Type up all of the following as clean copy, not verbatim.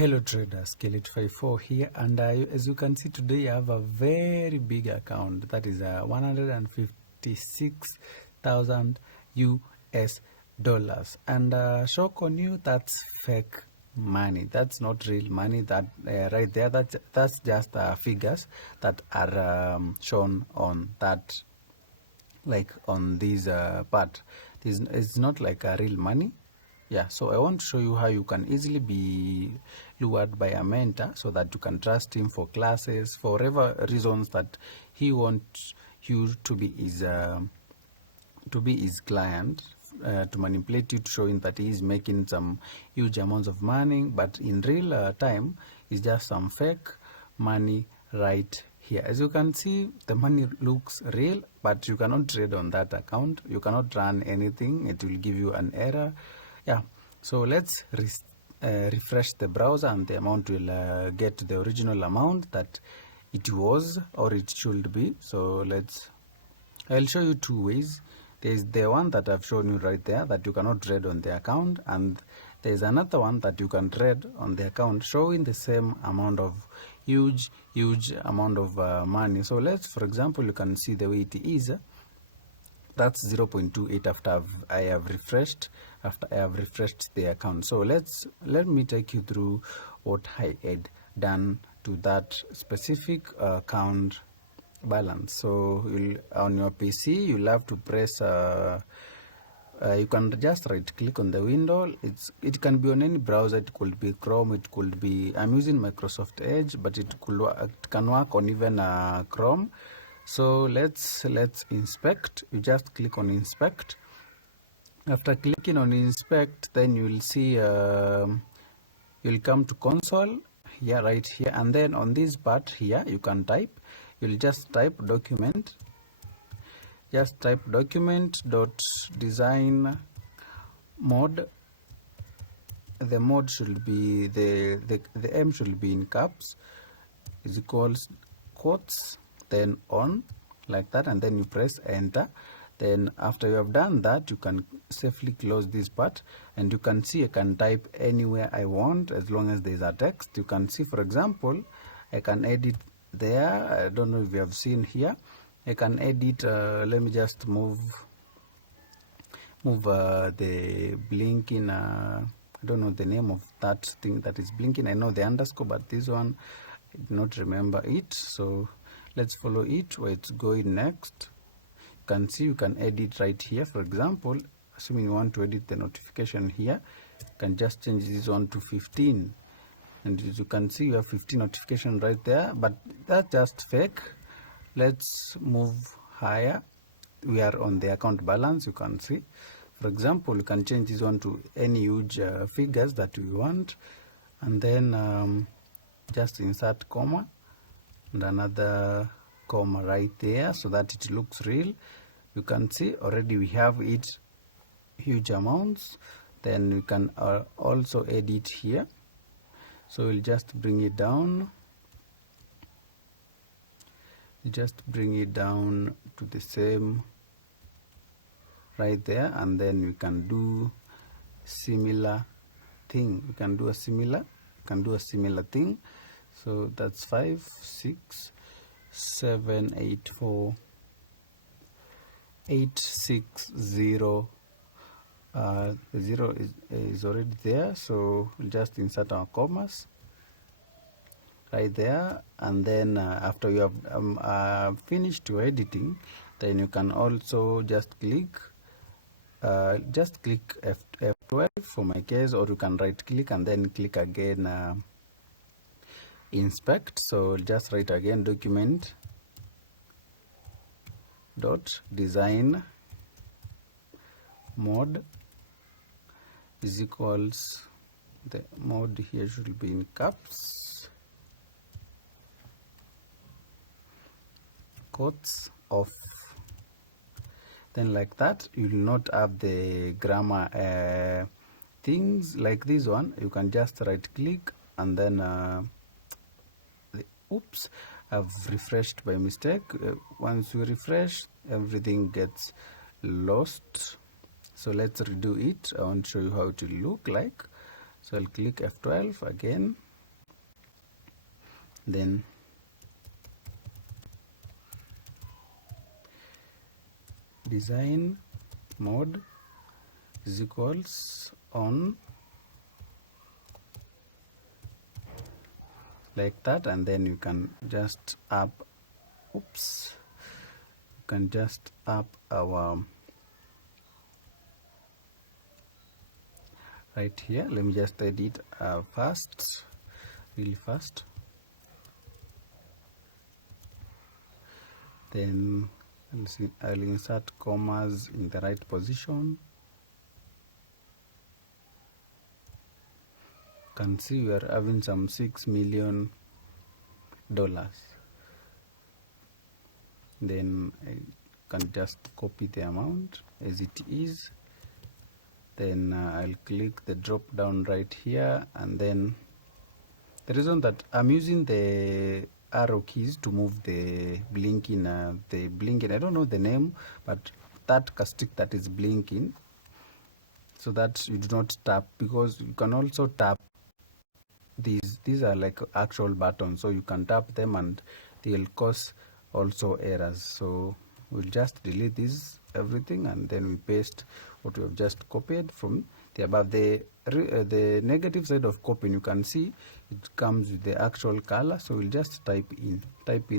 Hello traders, Skelet54 here, and as you can see today I have a very big account that is 156,000 US dollars, and shock on you, that's fake money. That's not real money. That right there, that's just figures that are shown on that, like on this part. It's not like a real money. Yeah, so I want to show you how you can easily be lured by a mentor so that you can trust him for classes, for whatever reasons that he wants you to be his client, to manipulate you, to show him that he is making some huge amounts of money, but in real time it's just some fake money right here. As you can see, the money looks real, but you cannot trade on that account. You cannot run anything. It will give you an error. Yeah, so let's refresh the browser, and the amount will get the original amount that it was, or it should be. So I'll show you two ways. There's the one that I've shown you right there, that you cannot trade on the account, and there's another one that you can trade on the account showing the same amount of huge amount of money. So for example, you can see the way it is. That's 0.28 after I have refreshed the account. So let me take you through what I had done to that specific account balance. So on your PC, you'll have to press you can just right click on the window. It can be on any browser. It could be Chrome, it could be, I'm using Microsoft Edge, but it can work on even Chrome. So let's inspect. You just click on inspect. After clicking on inspect, then you will see you'll come to console here, right here, and then on this part here you can type. You'll just type document. Just type document.design mode. The mode should be the M should be in caps, is equals quotes, then on, like that, and then you press enter. Then after you have done that, you can safely close this part, and you can see I can type anywhere I want as long as there's a text. You can see, for example, I can edit there. I don't know if you have seen here. I can edit. Let me just move the blinking. I don't know the name of that thing that is blinking. I know the underscore, but this one I do not remember it. So let's follow it where it's going next. You can see you can edit right here. For example, assuming you want to edit the notification here, you can just change this one to 15. And as you can see, you have 15 notification right there, but that's just fake. Let's move higher. We are on the account balance. You can see, for example, you can change this one to any huge figures that we want, and then just insert comma and another comma right there so that it looks real. You can see already we have it huge amounts. Then we can also edit here. So we'll just bring it down. Just bring it down to the same right there, and then we can do similar thing. We can do a similar thing. So that's 5, 6, 7, 8, 4, 8, 6, 0. The 0 is already there, so we'll just insert our commas right there, and then after you have finished your editing, then you can also just click F12 for my case, or you can right click and then click again inspect. So just write again document dot design mode is equals, the mode here should be in caps, quotes off. Then like that, you will not have the grammar things like this one. You can just right click and then oops, I've refreshed by mistake. Once you refresh, everything gets lost. So let's redo it. I want to show you how it will look like. So I'll click F12 again. then design mode is equals on, like that, and then you can just up, oops, you can just up our right here. Let me just edit fast, really fast. Then I'll insert commas in the right position. You can see we are having some $6 million. Then I can just copy the amount as it is. Then I'll click the drop down right here, and then the reason that I'm using the arrow keys to move the blinking, I don't know the name, but that stick that is blinking, so that you do not tap, because you can also tap these are like actual buttons, so you can tap them and they'll cause also errors. So we'll just delete this everything, and then we paste what we have just copied from the above. The negative side of copying, you can see it comes with the actual color, so we'll just type in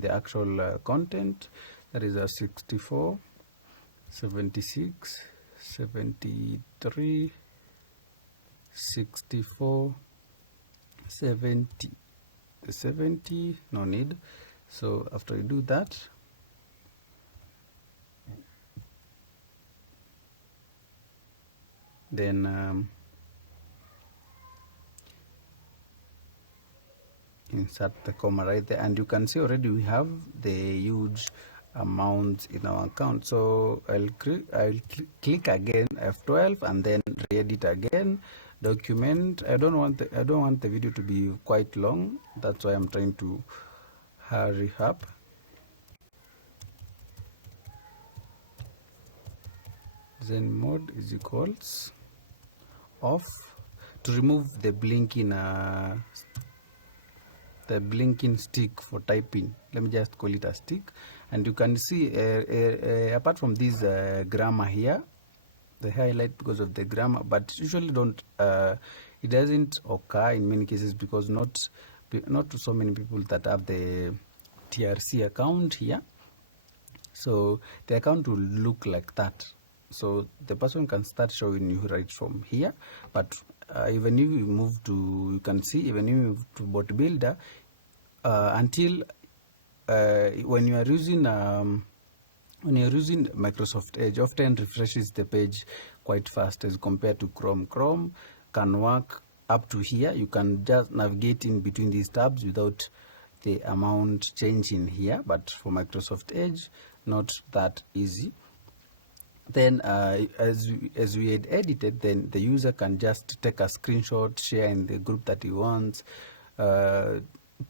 the actual content, that is a 64, 76, 73, 64, 70, no need. So after you do that, then insert the comma right there, and you can see already we have the huge amounts in our account. So I'll click again F12 and then re-edit again. Document. I don't want the video to be quite long. That's why I'm trying to hurry up. Then mode is equals off to remove the blinking stick for typing. Let me just call it a stick, and you can see apart from this grammar here, the highlight because of the grammar, but usually it doesn't occur in many cases because not so many people that have the TRC account here. So the account will look like that. So the person can start showing you right from here, but even if you move to, you can see, even if you move to bot builder, until when you are using Microsoft Edge, often refreshes the page quite fast as compared to Chrome. Chrome can work up to here. You can just navigate in between these tabs without the amount changing here, but for Microsoft Edge, not that easy. Then as we had edited, then the user can just take a screenshot, share in the group that he wants,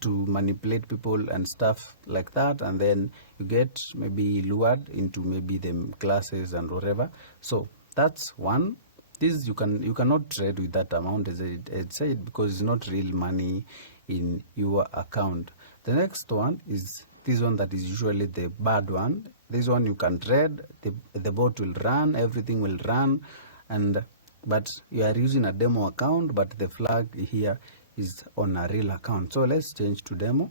to manipulate people and stuff like that, and then you get maybe lured into maybe the classes and whatever. So that's one. This you cannot trade with that amount, as I said, because it's not real money in your account. The next one is this one that is usually the bad one. This one you can trade, the bot will run, everything will run, but you are using a demo account, but the flag here is on a real account. So let's change to demo.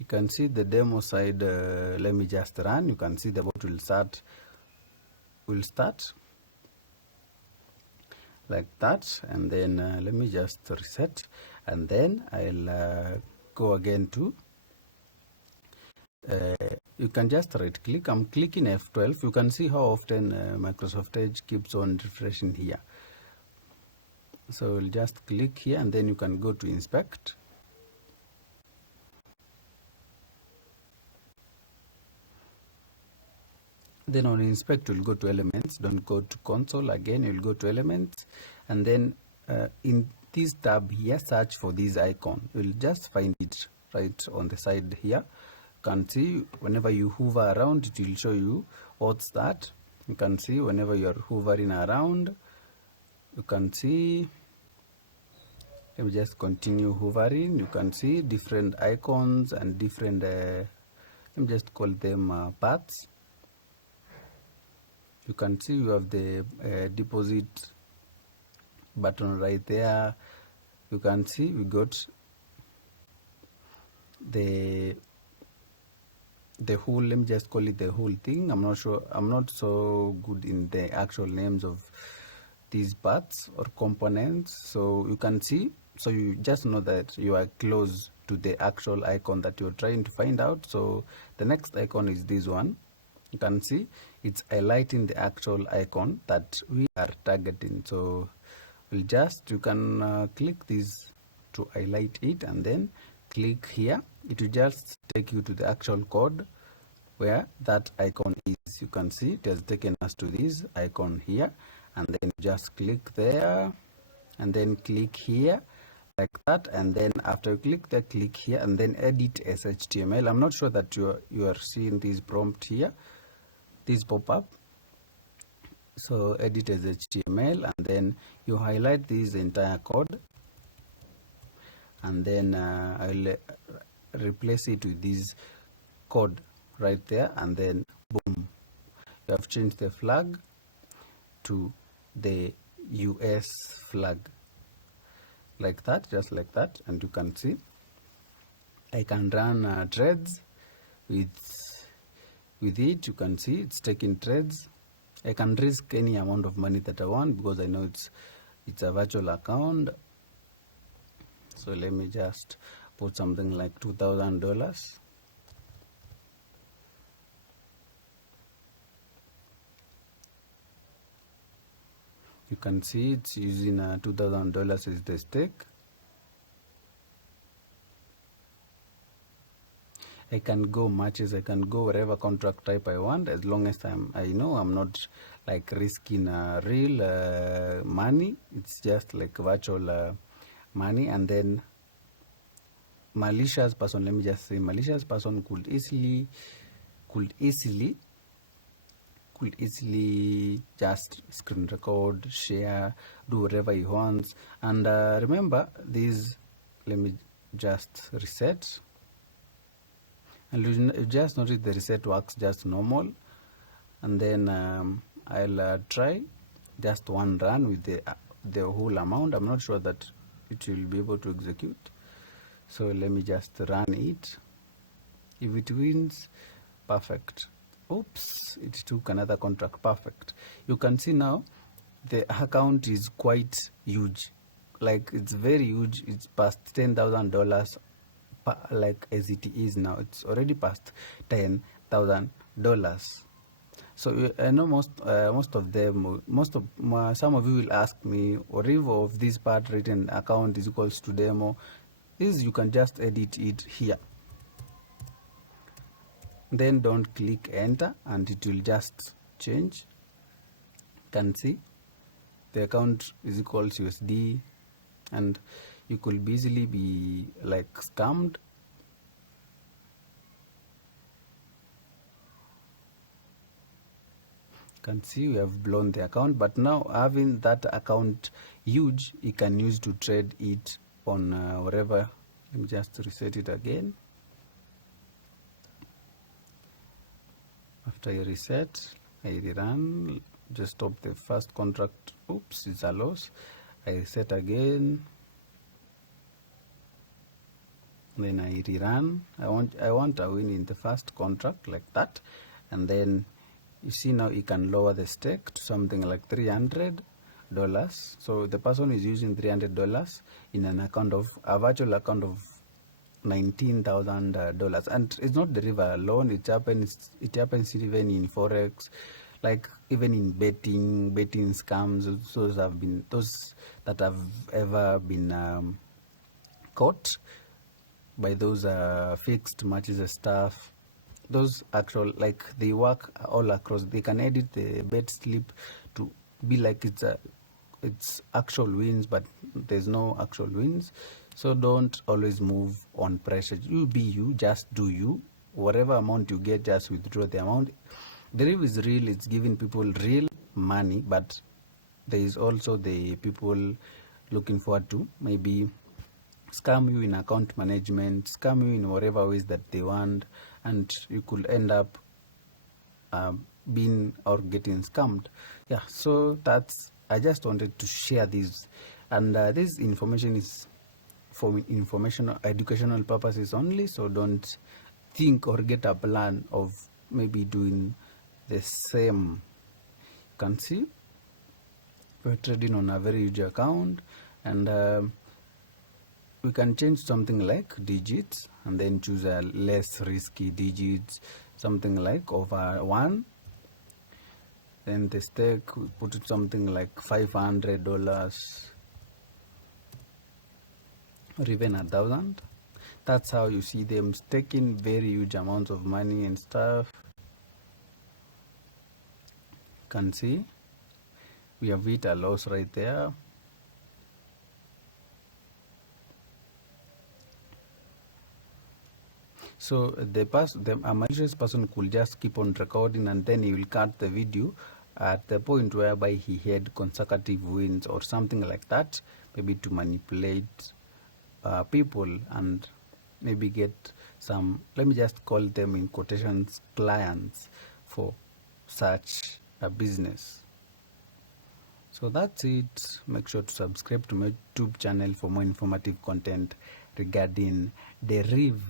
You can see the demo side. Let me just run. You can see the bot will start like that, and then let me just reset, and then I'll go again to you can just right click. I'm clicking F12. You can see how often Microsoft Edge keeps on refreshing here. So we'll just click here, and then you can go to inspect. Then on inspect, you'll go to elements. Don't go to console again. You'll go to elements, and then in this tab here, search for this icon. You'll just find it right on the side here. You can see whenever you hover around, it will show you what's that. You can see whenever you're hovering around, you can see Let me just continue hovering. You can see different icons and different let me just call them paths. You can see you have the deposit button right there. You can see we got the whole, let me just call it the whole thing. I'm not sure, I'm not so good in the actual names of these parts or components. So you can see, so you just know that you are close to the actual icon that you're trying to find out. So the next icon is this one. You can see it's highlighting the actual icon that we are targeting. So we'll just, you can click this to highlight it, and then click here. It will just take you to the actual code where that icon is. You can see it has taken us to this icon here, and then just click there, and then click here like that, and then after you click there, click here, and then edit as HTML. I'm not sure that you are seeing this prompt here, this pop-up. So edit as HTML, and then you highlight this entire code, and then I'll replace it with this code right there, and then boom, you have changed the flag to the US flag like that, just like that. And you can see I can run trades with it. You can see it's taking trades. I can risk any amount of money that I want because I know it's a virtual account. So let me just put something like $2,000. You can see it's using $2,000 as the stake. I can go matches, I can go whatever contract type I want, as long as I know I'm not like risking real money. It's just like virtual money. And then malicious person, let me just say malicious person could easily just screen record, share, do whatever he wants. And remember this, let me just reset, and you just notice the reset works just normal. And then I'll try just one run with the whole amount. I'm not sure that it will be able to execute, so let me just run it. If it wins, perfect. Oops, it took another contract. Perfect. You can see now the account is quite huge, like it's very huge. It's past $10,000, like as it is now. It's already past $10,000. So I know most of them, some of you will ask me, or if of this part written account is equals to demo. This you can just edit it here. Then don't click enter, and it will just change. You can see the account is equals USD, and you could easily be like scammed. You can see we have blown the account, but now having that account huge, you can use to trade it on wherever. Let me just reset it again. After I reset, I rerun, just stop the first contract. Oops, it's a loss. I reset again, then I rerun. I want a win in the first contract like that, and then you see now you can lower the stake to something like $300. So the person is using $300 in an account of a virtual account of $19,000, and it's not Deriv alone. It happens even in forex, like even in betting scams. Those that have ever been caught by those fixed matches and stuff. Those actual, like, they work all across. They can edit the bet slip to be like it's actual wins, but there's no actual wins. So don't always move on pressure. You be you, just do you. Whatever amount you get, just withdraw the amount. Deriv is real. It's giving people real money, but there is also the people looking forward to maybe scam you in account management, scam you in whatever ways that they want, and you could end up being or getting scammed. Yeah, so that's, I just wanted to share this, and this information is for informational educational purposes only, so don't think or get a plan of maybe doing the same. You can see we're trading on a very huge account, and we can change something like digits and then choose a less risky digits, something like over 1. Then the stake, we put it something like $500 or even 1,000. That's how you see them staking very huge amounts of money and stuff. You can see we have hit a loss right there. So a malicious person could just keep on recording, and then he will cut the video at the point whereby he had consecutive wins or something like that, maybe to manipulate people and maybe get some, let me just call them in quotations, clients for such a business. So that's it. Make sure to subscribe to my YouTube channel for more informative content regarding Deriv.